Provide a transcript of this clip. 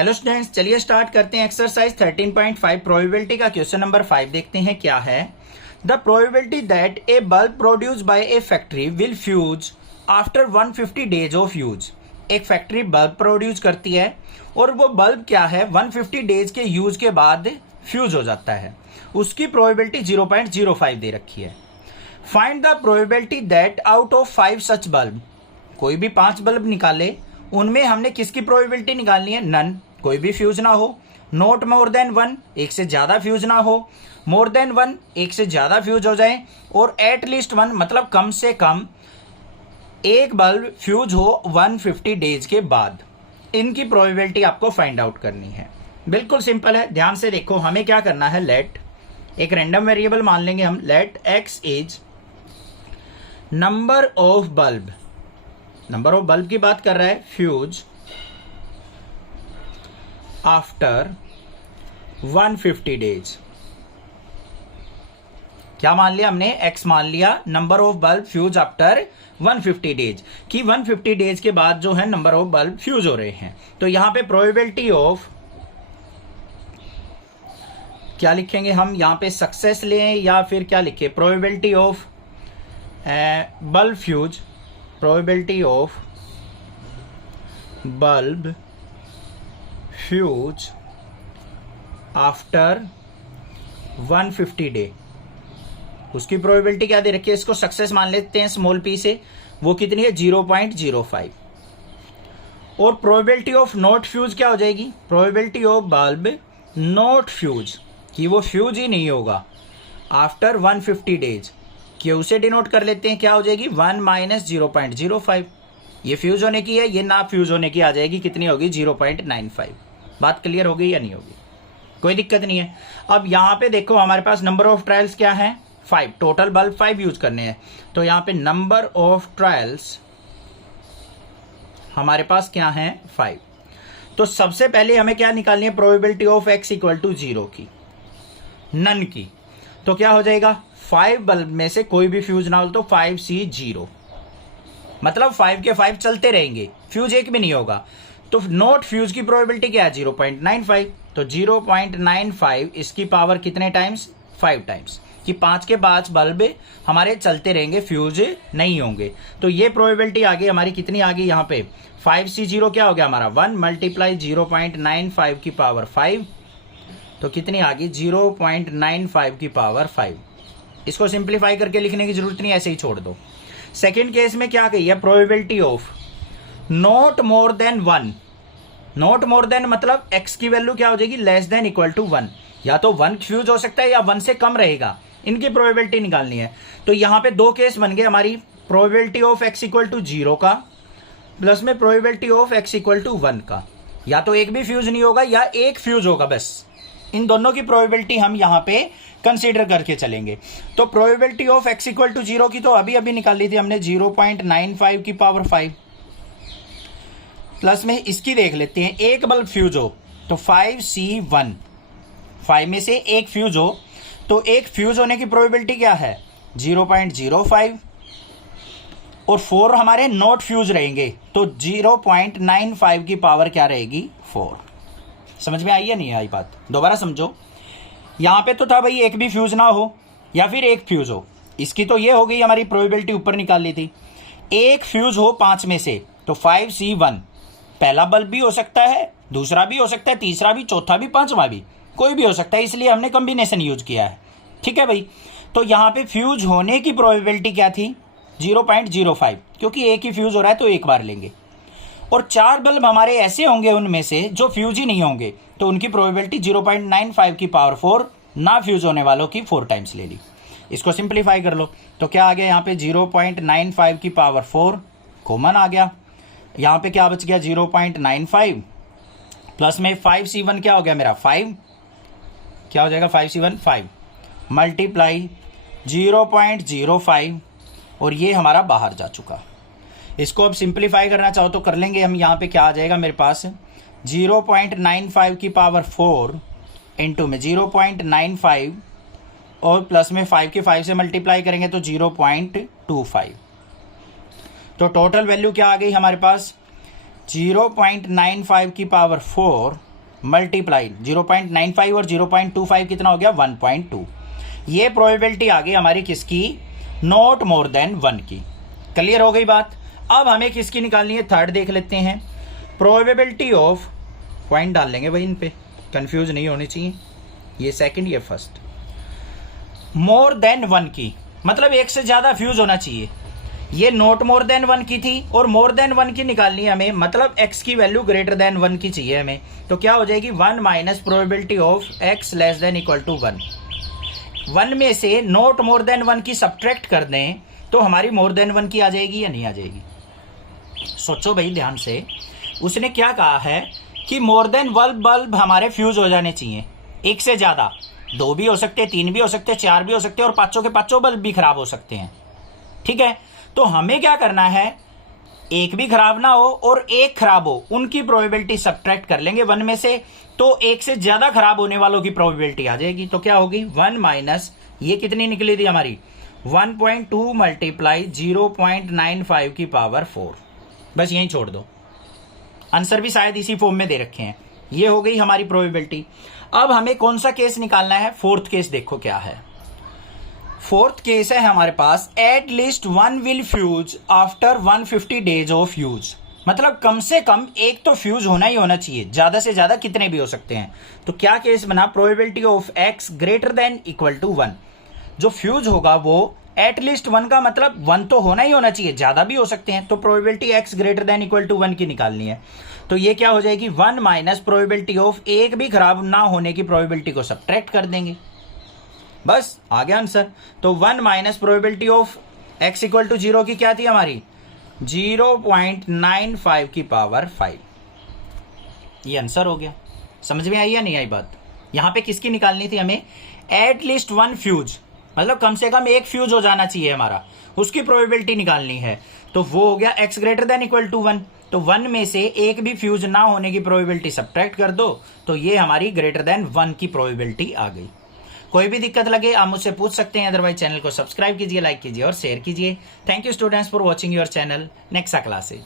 Hello students, चलिए start करते हैं एक्सरसाइज 13.5 प्रोबेबिलिटी का क्वेश्चन नंबर 5 देखते हैं क्या है। The probability that A bulb produce by A factory will fuse after 150 days of use. एक फैक्ट्री बल्ब प्रोड्यूस करती है और वो बल्ब क्या है 150 डेज के यूज के बाद फ्यूज हो जाता है। उसकी प्रोबेबिलिटी 0.05 दे रखी है। Find the probability that out of 5 such bulb, कोई भी 5 बल्ब निकाले, उनमें हमने किसकी प्रोबेबिलिटी निकालनी है? नन, कोई भी फ्यूज ना हो। नॉट मोर देन 1, एक से ज्यादा फ्यूज ना हो। मोर देन 1, एक से ज्यादा फ्यूज हो जाए। और एट लीस्ट 1, मतलब कम से कम एक बल्ब फ्यूज हो 150 डेज के बाद। इनकी प्रोबेबिलिटी आपको फाइंड आउट करनी है। बिल्कुल सिंपल है, ध्यान से देखो। हमें क्या करना है, लेट एक रैंडम वेरिएबल मान लेंगे हम। Let x is number of bulb, number of bulb की बात कर रहा है, फ्यूज आफ्टर 150 डेज। क्या मान लिया हमने? x मान लिया। Number of bulb fuse after 150 days कि 150 डेज के बाद जो है नंबर ऑफ बल्ब फ्यूज हो रहे हैं। तो यहां पे प्रोबेबिलिटी ऑफ क्या लिखेंगे हम? यहां पे सक्सेस लें या फिर क्या लिखे? Probability of bulb fuse, probability of bulb fuse after 150 day. उसकी प्रोबेबिलिटी क्या दे रखी है? इसको सक्सेस मान लेते हैं स्मॉल पी से। वो कितनी है? 0.05। और प्रोबेबिलिटी ऑफ नॉट फ्यूज क्या हो जाएगी? Probability of bulb not fuse, कि वो फ्यूज ही नहीं होगा आफ्टर 150 डेज, कि उसे डिनोट कर लेते हैं। क्या हो जाएगी? 1 माइनस 0.05। ये फ्यूज होने की है, ये ना फ्यूज होने की आ जाएगी। कितनी होगी? 0.95। बात क्लियर हो गई या नहीं होगी? कोई दिक्कत नहीं है। अब यहां पे देखो, हमारे पास नंबर ऑफ ट्रायल्स क्या है? 5। टोटल बल्ब 5 यूज करने हैं। तो यहां पे नंबर ऑफ ट्रायल्स हमारे पास क्या है? 5। तो सबसे पहले हमें क्या निकालनी है? Probability of x equal to 0 की, नन की। तो क्या हो जाएगा? 5 बल्ब में से कोई भी फ्यूज ना हो तो 5C 0, मतलब 5 के 5 चलते रहेंगे, फ्यूज एक भी नहीं होगा। तो नॉट फ्यूज की प्रोबेबिलिटी क्या है? 0.95। तो 0.95 इसकी पावर कितने टाइम्स? 5 टाइम्स, कि 5 के 5 बल्ब हमारे चलते रहेंगे, फ्यूज नहीं होंगे। तो ये प्रोबेबिलिटी आ गई हमारी। कितनी आ गई यहाँ पे? 5C 0 क्या हो गया हमारा? 1 मल्टीप्लाई 0.95 की पावर 5। तो कितनी आ गई? 0.95 की पावर 5। इसको सिंप्लीफाई करके लिखने की जरूरत नहीं, ऐसे ही छोड़ दो। सेकेंड केस में क्या कही है? Probability of not more than 1। Not more than मतलब x की वैल्यू क्या हो जाएगी? Less than equal to 1। या तो 1 फ्यूज हो सकता है या 1 से कम रहेगा। इनकी प्रोबेबिलिटी निकालनी है। तो यहां पे 2 केस बन गए हमारी। Probability of x equal to 0 का प्लस में probability of x equal to 1 का। या तो एक भी फ्यूज नहीं होगा या एक फ्यूज होगा, बस। इन दोनों की प्रोबेबिलिटी हम यहां पे कंसीडर करके चलेंगे। तो probability of x equal to 0 की तो अभी अभी निकाल ली थी हमने, 0.95 की पावर 5। प्लस में इसकी देख लेते हैं, एक बल्ब फ्यूज हो तो 5C1, 5 में से एक फ्यूज हो तो एक फ्यूज होने की प्रोबेबिलिटी क्या है? 0.05। और 4 हमारे नॉट फ्यूज रहेंगे तो 0.95 की पावर क्या रहेगी? 4। समझ में आई या नहीं आई बात? दोबारा समझो। यहां पे तो था भाई एक भी फ्यूज ना हो या फिर एक फ्यूज हो। इसकी तो ये हो गई हमारी प्रोबेबिलिटी, ऊपर निकाल ली थी। एक फ्यूज हो 5 में से तो 5C1, पहला बल्ब भी हो सकता है, दूसरा भी हो सकता है, तीसरा भी, चौथा भी, पांचवा भी, कोई भी हो सकता है। इसलिए हमने कॉम्बिनेशन यूज किया है। ठीक है भाई। तो यहां पे फ्यूज होने की प्रोबेबिलिटी क्या थी? 0.05, क्योंकि एक ही फ्यूज हो रहा है तो एक बार लेंगे। और 4 बल्ब हमारे ऐसे होंगे उनमें से जो फ्यूज ही नहीं होंगे, तो उनकी प्रोबेबिलिटी 0.95 की पावर 4, ना फ्यूज होने वालों की 4 टाइम्स ले ली। इसको सिंप्लीफाई कर लो तो क्या आ गया यहाँ पे? 0.95 की पावर 4 कॉमन आ गया। यहाँ पे क्या बच गया? 0.95 प्लस में 5C1 क्या हो गया मेरा? 5। क्या हो जाएगा? 5C1 5 मल्टीप्लाई 0.05, और ये हमारा बाहर जा चुका। इसको अब सिंप्लीफाई करना चाहो तो कर लेंगे हम। यहाँ पे क्या आ जाएगा मेरे पास? 0.95 की पावर 4 इंटू में 0.95 और प्लस में 5 के 5 से मल्टीप्लाई करेंगे तो 0.25। तो टोटल वैल्यू क्या आ गई हमारे पास? 0.95 की पावर 4 मल्टीप्लाई 0.95 और 0.25 कितना हो गया 1.2। ये प्रोबेबिलिटी आ गई हमारी किसकी, नॉट मोर देन 1 की। क्लियर हो गई बात। अब हमें किसकी निकालनी है, थर्ड देख लेते हैं। प्रोबेबिलिटी ऑफ, पॉइंट डाल लेंगे भाई इन पे, कंफ्यूज नहीं होनी चाहिए, ये सेकंड ये फर्स्ट। मोर देन 1 की मतलब एक से ज्यादा फ्यूज होना चाहिए। ये नॉट मोर देन 1 की थी और मोर देन 1 की निकालनी है हमें, मतलब x की वैल्यू ग्रेटर देन 1 की चाहिए हमें। तो क्या हो जाएगी 1 minus probability of x less than equal to 1। 1 में से नॉट मोर देन 1 की सब्ट्रैक्ट कर दें तो हमारी मोर देन 1 की आ जाएगी या नहीं आ जाएगी। सोचो भाई ध्यान से, उसने क्या कहा है कि मोर देन बल्ब हमारे फ्यूज हो जाने चाहिए, एक से ज्यादा, 2 भी हो सकते हैं, 3 भी हो सकते हैं, 4 भी हो सकते हैं और 5 के 5 बल्ब भी खराब हो सकते हैं। ठीक है, तो हमें क्या करना है, एक भी खराब ना हो और एक खराब हो, उनकी प्रोबेबिलिटी सब्ट्रैक्ट कर लेंगे 1 में से, तो एक से ज्यादा खराब होने वालों की प्रोबेबिलिटी आ जाएगी। तो क्या होगी 1 माइनस, ये कितनी निकली थी हमारी 1.2 मल्टीप्लाई 0.95 की पावर 4। बस यहीं छोड़ दो, आंसर भी शायद इसी फॉर्म में दे रखे हैं। ये हो गई हमारी प्रोबेबिलिटी। अब हमें कौन सा केस निकालना है, फोर्थ केस देखो क्या है। फोर्थ केस है हमारे पास, at least 1 will fuse after 150 days of use. मतलब कम से कम एक तो फ्यूज होना ही होना चाहिए, ज्यादा से ज्यादा कितने भी हो सकते हैं। तो क्या केस बना, probability of x greater than equal to 1। जो फ्यूज होगा वो एट लीस्ट 1 का मतलब 1 तो होना ही होना चाहिए, ज्यादा भी हो सकते हैं। तो probability x greater than equal to 1 की निकालनी है। तो ये क्या हो जाएगी 1 माइनस प्रोबेबिलिटी ऑफ एक भी खराब ना होने की प्रोबेबिलिटी को सब्ट्रैक्ट कर देंगे, बस आ गया आंसर। तो 1 minus probability of x equal to 0 की क्या थी हमारी 0.95 की पावर 5। ये आंसर हो गया। समझ में आई या नहीं आई बात। यहां पे किसकी निकालनी थी हमें, एट लीस्ट 1 फ्यूज, मतलब कम से कम एक फ्यूज हो जाना चाहिए हमारा, उसकी प्रोबेबिलिटी निकालनी है। तो वो हो गया x greater than equal to 1। तो 1 में से एक भी फ्यूज ना होने की प्रोबेबिलिटी सब्ट्रैक्ट कर दो, तो ये हमारी ग्रेटर देन 1 की प्रोबेबिलिटी आ गई। कोई भी दिक्कत लगे आप मुझसे पूछ सकते हैं, अदरवाइज चैनल को सब्सक्राइब कीजिए, लाइक कीजिए और शेयर कीजिए। Thank you students for watching your channel Nexa classes.